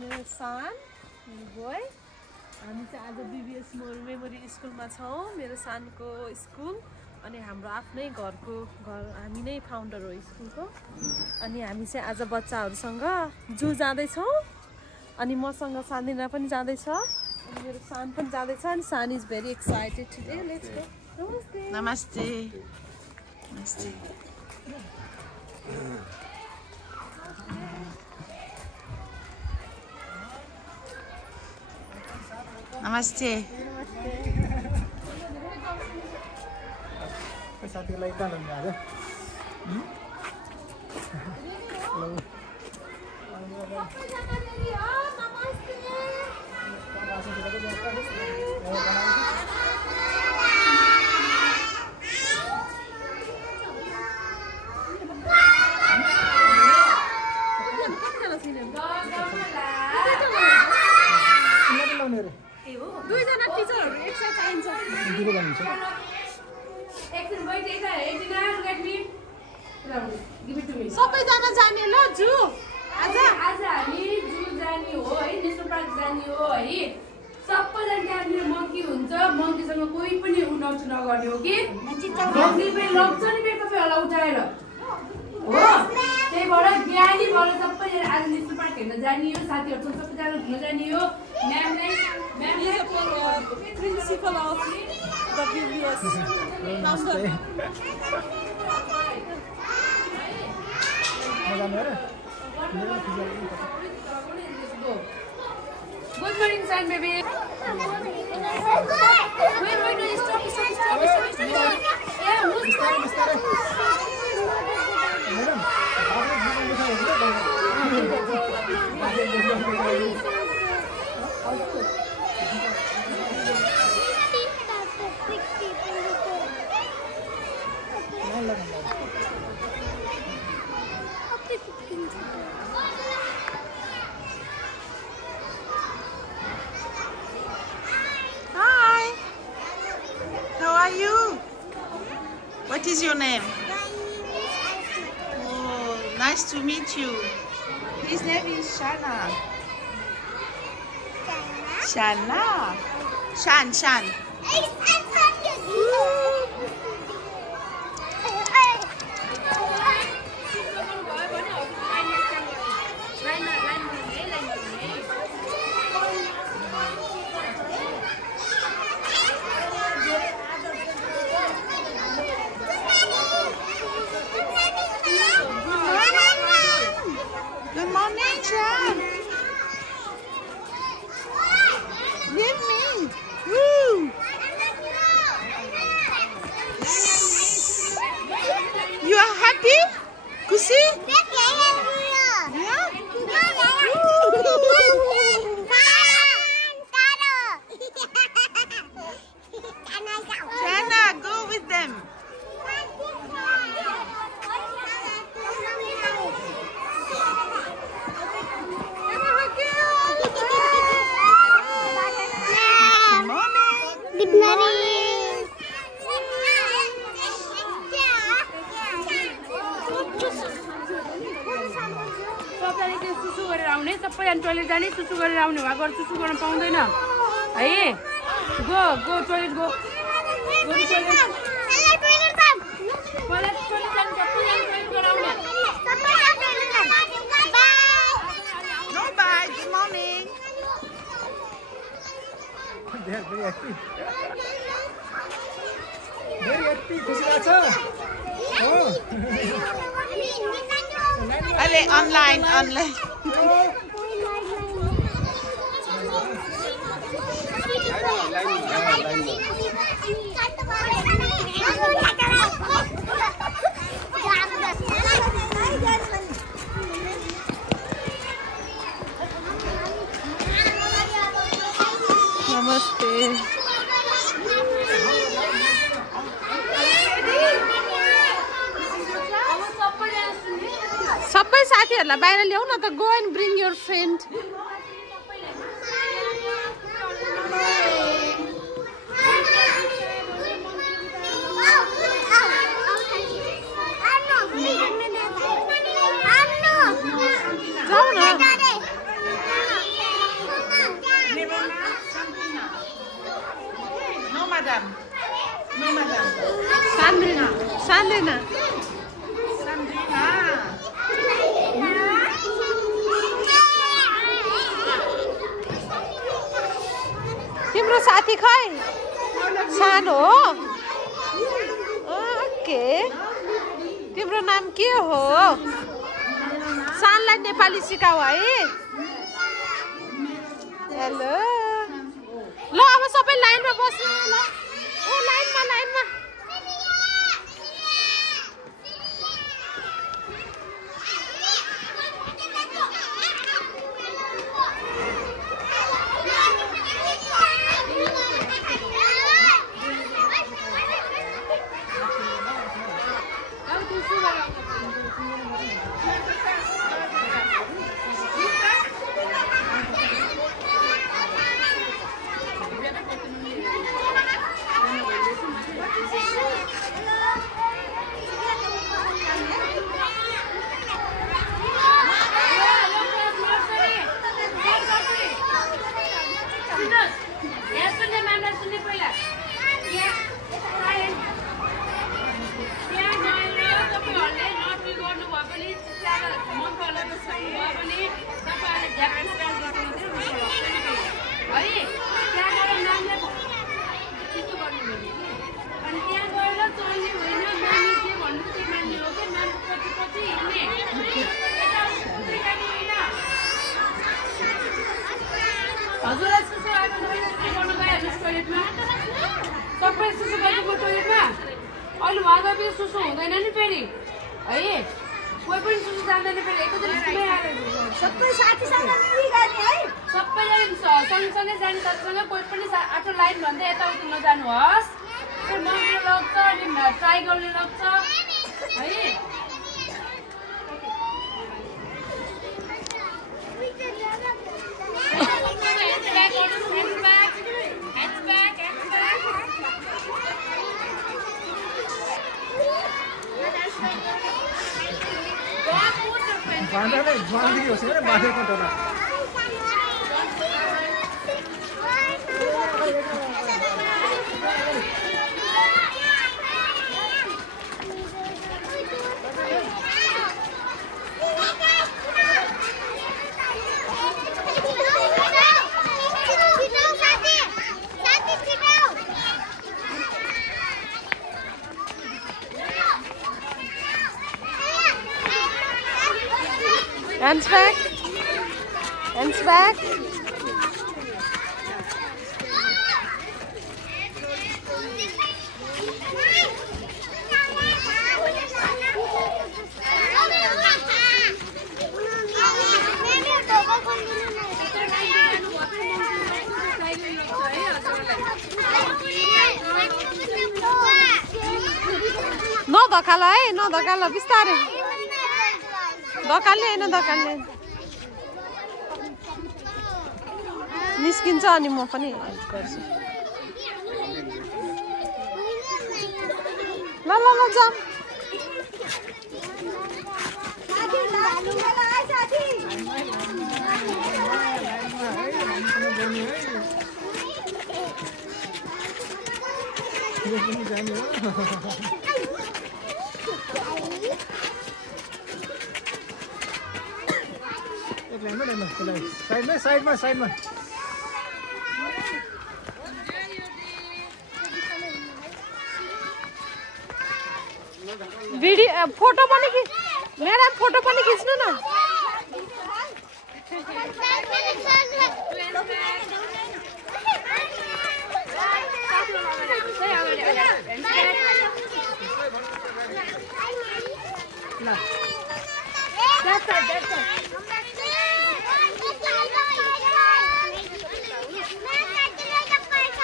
मेरो सान मेरो बोय हामी चाहिँ आज बीबीएस मेमोरी स्कुलमा छौँ मेरो सानको स्कुल अनि हाम्रो आफ्नै घर हामी नै फाउन्डर हो स्कुलको अनि हामी चाहिँ आज बच्चाहरूसँग जू जाँदैछौँ अनि मसँग सान्दिना पनि जाँदैछ अनि मेरो सान पनि जाँदैछ अनि San is very excited today let's go नमस्ते नमस्ते नमस्ते साथीलाई तालम आज दुईजना टिचरहरु एकसाथ चाहिन्छ सबैजना जाने ल जू आज हामी जू जाने हो है नेसनल पार्क जाने हो है सबैजना त्यहाँनिर मङ्की हुन्छ मङ्कीसँग कोही पनि उडाउँछ नगर्ने हो कि मङ्की पनि लग्छ नि फेरि तपाईँहरूलाई उठाएर हो त्यही भएर ज्ञानी भएर सबैजना आज नेसनल पार्क हेर्न जाने हो साथीहरूसँग सबैजना घुम्न जाने हो म्यामले principal of the BBS Good morning, son, baby. Wait, stop. Yeah, who's Hi. How are you? What is your name? Oh, nice to meet you. His name is Shana. Shana. Shan. Good morning, Shan. Give me. Woo. You are happy? Kusi? Yeah? Shana, go with them. Good morning. सबैले त्यो सुसु गरेर आउने सबैजना toilet जाने सुसु गरेर आउने भए सुसु गर्न पाउँदैन है गो टोइलेट गो टोइलेट जानु टोइलेट गराउने No, bye. Good morning. They are very active. Very active. खुसी लाग्छ हो Ale, online. नमस्ते सबै साथीहरूलाई बाहिर ल्याऊ न त go and bring your friend जाऊ न Sandrina. Sandrina. तिम्रो साथी खै सानो हो ओके तिम्रो नाम के हो सानलाई नेपाली सिकाऊ है हेलो ल अब सबै लाइनमा बस्नु ल ओ लाइनमा लाइनमा अहिले उहाँ गएपछि सुसु हुँदैन नि फेरि है कोही पनि सुसु जान्दैन फेरि एकैचोटि स्कुलै आएर सबै साथीसँग मिली गर्ने है सबैजना सँगसँगै जाने साथीसँग कोही पनि आफ्नो लाइन भन्दै यताउति नजानुहोस् मन्दिर लग्छ अनि ट्राई गर्ने लग्छ है बाँधेर बाँधियो भने बाँधेको टोला Hands back. Hands back. No धकालो है न धकालो बिस्तारै धकाल्ने हैन धकाल्ने निस्किन्छ अनि म पनि हेल्प गर्छु ल ल ल जाम साइडमा साइडमा भिडियो फोटो पनि म्याडम फोटो पनि खिच्नु न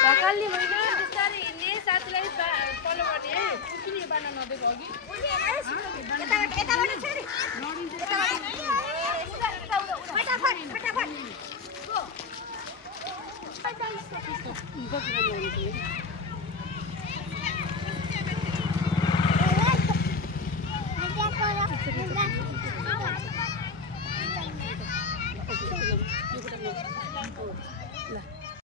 धकाल्ने होइन बिस्तारै हिँड्ने साथीलाई फलो गर्ने है किन यो बाटो नदिएको अघि फटाफट